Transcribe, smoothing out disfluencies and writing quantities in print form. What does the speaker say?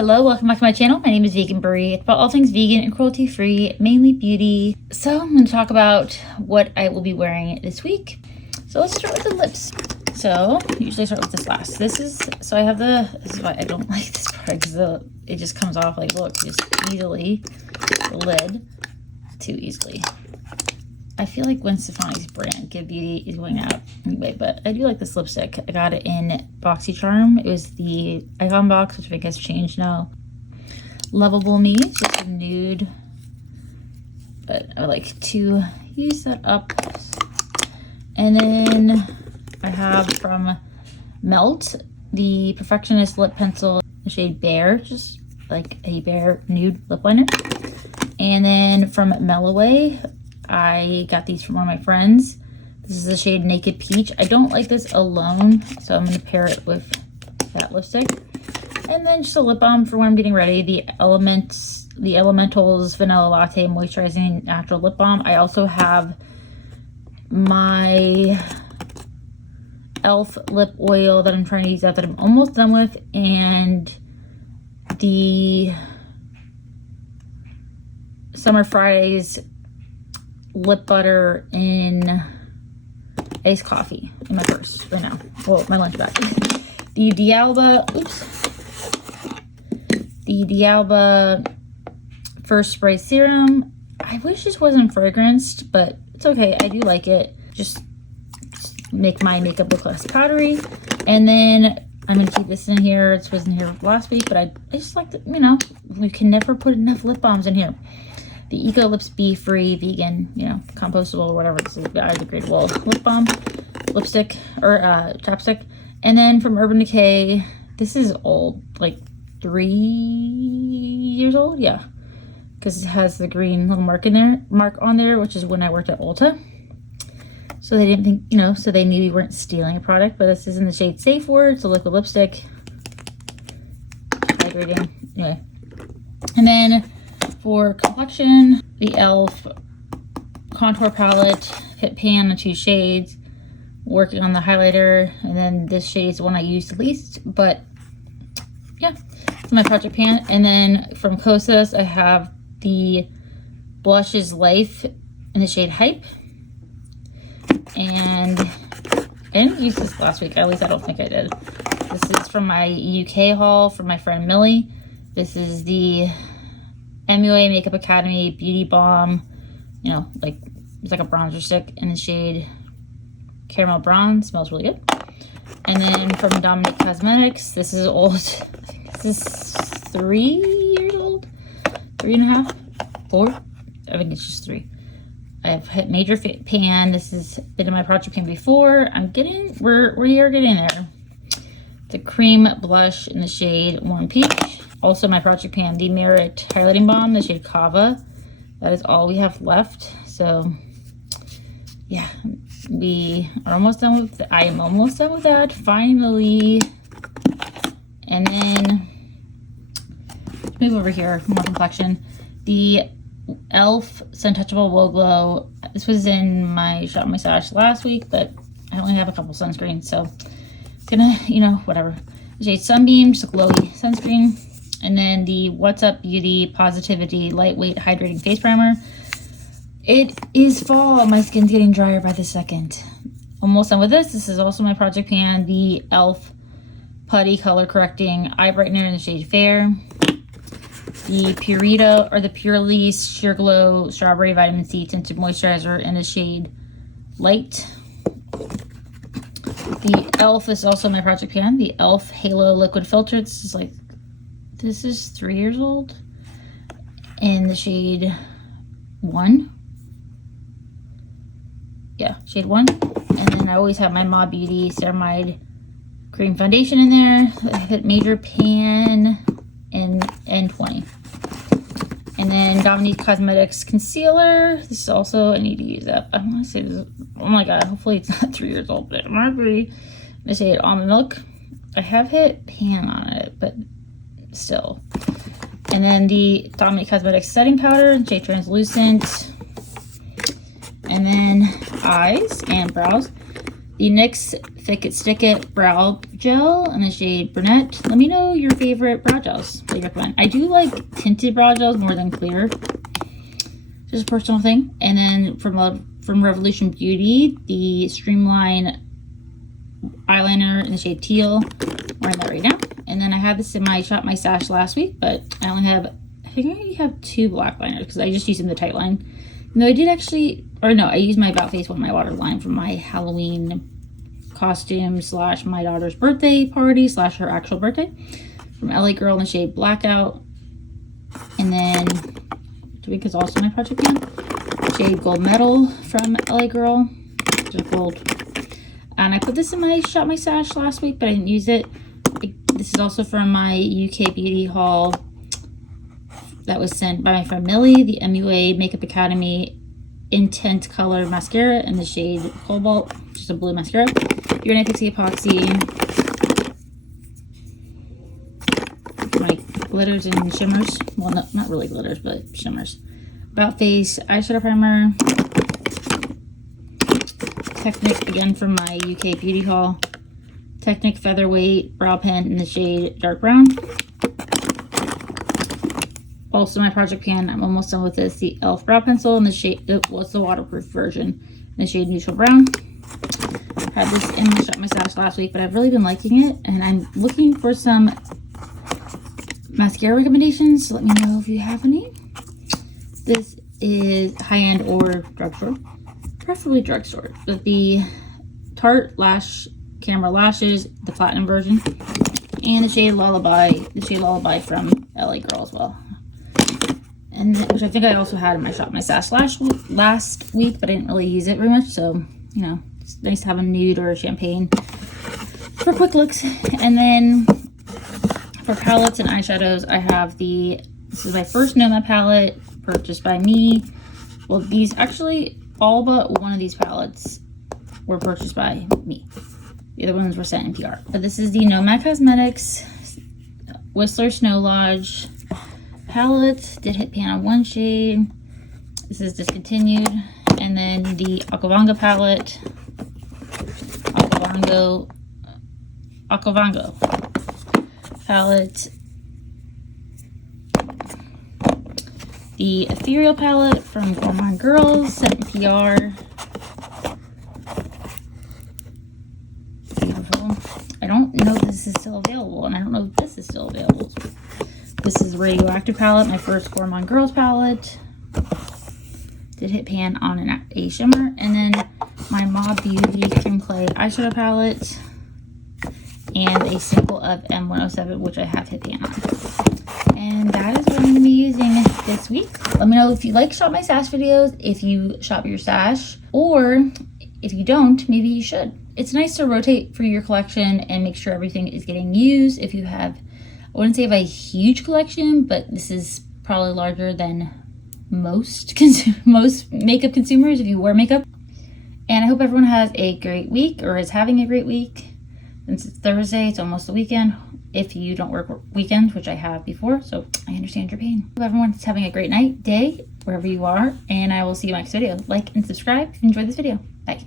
Hello, welcome back to my channel. My name is Vegan Brie. It's about all things vegan and cruelty free, mainly beauty. So I'm going to talk about what I will be wearing this week. So let's start with the lips. So usually I start with this last. This is why I don't like this product, because it just comes off like, look, just easily, the lid, too easily. I feel like Gwen Stefani's brand, Good Beauty, is going out anyway, but I do like this lipstick. I got it in BoxyCharm. It was the Icon box, which I think has changed now. Lovable Me, it's just a nude, but I would like to use that up. And then I have from Melt the Perfectionist Lip Pencil, the shade Bare, just like a bare nude lip liner. And then from Melloway, I got these from one of my friends. This is the shade Naked Peach. I don't like this alone, so I'm going to pair it with that lipstick. And then just a lip balm for when I'm getting ready. The Elementals Vanilla Latte Moisturizing Natural Lip Balm. I also have my e.l.f. lip oil that I'm trying to use out, that I'm almost done with, and the Summer Fridays lip butter in iced coffee in my purse right now. Well, my lunch bag. The D'Alba First Spray Serum. I wish this wasn't fragranced, but it's okay. I do like it. Just make my makeup look less powdery. And then I'm gonna keep this in here. It was in here last week, but I just like to, we can never put enough lip balms in here. The Eco Lips Be Free Vegan, compostable or whatever. This is biodegradable lip balm, lipstick, or chapstick. And then from Urban Decay, this is old, like 3 years old, yeah. Because it has the green little mark on there, which is when I worked at Ulta. So they didn't think, so they knew we weren't stealing a product. But this is in the shade Safe Word. It's a liquid lipstick. Hydrating, anyway. And then for complexion, the e.l.f. contour palette, Fit Pan in 2 shades, working on the highlighter, and then this shade is the one I use the least, but yeah, it's my project pan. And then from Kosas, I have the Blush is Life in the shade Hype, and I didn't use this last week, at least I don't think I did. This is from my UK haul from my friend Millie. This is the MUA Makeup Academy Beauty Balm, it's like a bronzer stick in the shade Caramel Bronze. Smells really good. And then from Dominic Cosmetics, this is old. I think this is 3 years old, 3.5, 4. I think it's just 3. I've hit Major Pan. This has been in my project pan before. We are getting there. The cream blush in the shade Warm Peach. Also my project pan, the Merit Highlighting Balm, the shade Kava. That is all we have left. So yeah, we are almost done with I am almost done with that, finally. And then move over here, more complexion. The e.l.f. Sun Touchable Woe Glow. This was in my Shop My Stash last week, but I only have a couple sunscreens, so gonna, whatever. The shade Sunbeam, just a glowy sunscreen. And then the What's Up Beauty Positivity Lightweight Hydrating Face Primer. It is fall. My skin's getting drier by the second. Almost done with this. This is also my project pan. The e.l.f. Putty Color Correcting Eye Brightener in the shade Fair. The Purito, or the Purely Sheer Glow Strawberry Vitamin C Tinted Moisturizer in the shade Light. The e.l.f. is also my project pan. The e.l.f. Halo Liquid Filter. This is 3 years old. In the shade 1. Yeah, shade 1. And then I always have my Ma Beauty Ceramide Cream Foundation in there. I hit Major Pan and N20. And then Dominique Cosmetics Concealer. This is also, I need to use that. I want to say this, oh my god, hopefully it's not 3 years old, but it might be. The shade Almond Milk. I have hit Pan on it, but still. And then the Dominique Cosmetics Setting Powder, shade Translucent. And then eyes and brows. the NYX Thick It Stick It Brow Gel in the shade Brunette. Let me know your favorite brow gels that you recommend. I do like tinted brow gels more than clear. Just a personal thing. And then from Revolution Beauty, the Streamline eyeliner in the shade Teal. I'm wearing that right now. And then I had this in my Shop My Stash last week, but I only have, I think I only have 2 black liners because I just used them the tight line. No, I did actually, or no, I used my About Face One My Water line for my Halloween costume / my daughter's birthday party / her actual birthday from LA Girl in the shade Blackout. And then Tweak is also my project pan. Shade Gold Medal from LA Girl, just gold. And I put this in my Shop My Stash last week, but I didn't use it. This is also from my UK beauty haul that was sent by my friend Millie, the MUA Makeup Academy Intense Color Mascara in the shade Cobalt, just a blue mascara. Your Pixie Epoxy, my glitters and shimmers. Well, no, not really glitters, but shimmers. About Face eyeshadow primer. Technic, again from my UK beauty haul. Technic Featherweight brow pen in the shade Dark Brown. Also my project pan, I'm almost done with this, the e.l.f. brow pencil in the shade, well, it's the waterproof version, in the shade Neutral Brown. Had this in my Shop My Stash last week, but I've really been liking it, and I'm looking for some mascara recommendations, so let me know if you have any. This is high-end or drugstore, preferably drugstore, with the Tarte Lash Camera Lashes, the platinum version, and the shade Lullaby from LA Girl as well. And which I think I also had in my Shop My Stash last week, but I didn't really use it very much. So, you know, it's nice to have a nude or a champagne for quick looks. And then for palettes and eyeshadows, I have this is my first Noma palette purchased by me. Well, these actually, all but one of these palettes were purchased by me. The other ones were sent in PR. But this is the Nomad Cosmetics Whistler Snow Lodge palette. Did hit pan on one shade. This is discontinued. And then the Aquavango palette. Aquavango palette. The Ethereal palette from Gourmand Girls, sent in PR. Beautiful. I don't know if this is still available, and I don't know if this is still available. This is Radioactive palette, my first Gourmand Girls palette. Did hit pan on a shimmer. And then my Mob Beauty Cream Clay eyeshadow palette. And a sample of M107, which I have hit pan on. And that is what I'm going to be using this week. Let me know if you like Shop My Stash videos, if you shop your stash, or if you don't, maybe you should. It's nice to rotate through your collection and make sure everything is getting used. If you have, I wouldn't say I have a huge collection, but this is probably larger than most makeup consumers if you wear makeup. And I hope everyone has a great week, or is having a great week. Since it's Thursday, it's almost the weekend. If you don't work weekends, which I have before, so I understand your pain. Hope everyone's having a great night, day, wherever you are, and I will see you in my next video. Like and subscribe if you enjoyed this video. Bye.